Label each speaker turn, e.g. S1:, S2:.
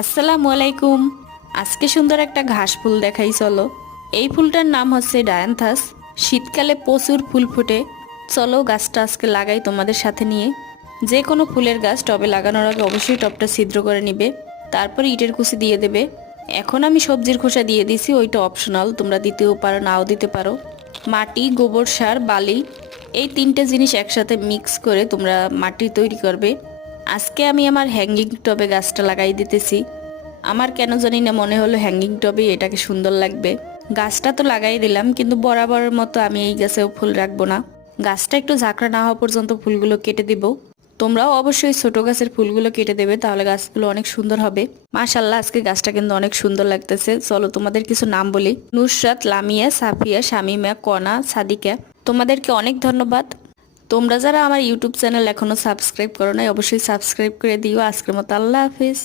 S1: আসসালামু আলাইকুম। আজকে সুন্দর একটা ঘাস ফুল দেখাই, চলো। এই ফুলটার নাম হচ্ছে ডায়ান্থাস। শীতকালে প্রচুর ফুল ফোটে। চলো, গাছটা আজকে লাগাই তোমাদের সাথে নিয়ে। যে কোনো ফুলের গাছ টবে লাগানোর আগে অবশ্যই টবটা ছিদ্র করে নিবে। তারপর ইটের কুচি দিয়ে দেবে। এখন আমি সবজির খোসা দিয়ে দিছি, ওইটা অপশনাল তোমরা দিতেও পারো, নাও দিতে পারো। মাটি, গোবর, সার, বালি, এই তিনটে জিনিস একসাথে মিক্স করে তোমরা মাটি তৈরি করবে। আজকে আমি আমার হ্যাঙ্গিং টবে গাছটা লাগাই দিতেছি। আমার কেন জানি না মনে হলো হ্যাঙ্গিং টবে এটাকে সুন্দর লাগবে। গাছটা তো লাগাই দিলাম, কিন্তু বরাবরের মতো আমি এই গাছেও ফুল রাখব না। গাছটা একটু ঝাঁকড়া না হওয়া পর্যন্ত ফুলগুলো কেটে দিব। তোমরাও অবশ্যই ছোট গাছের ফুলগুলো কেটে দেবে, তাহলে গাছগুলো অনেক সুন্দর হবে। মাশাল্লাহ আজকে গাছটা কিন্তু অনেক সুন্দর লাগতেছে। চলো তোমাদের কিছু নাম বলি। নুসরাত, লামিয়া, সাফিয়া, শামিমা, কনা, সাদিকা। তোমাদেরকে অনেক ধন্যবাদ। তোমরা যারা আমার ইউটিউব চ্যানেল এখনও সাবস্ক্রাইব করো নাই, অবশ্যই সাবস্ক্রাইব করে দিও। আজকের মতো আল্লাহ হাফিজ।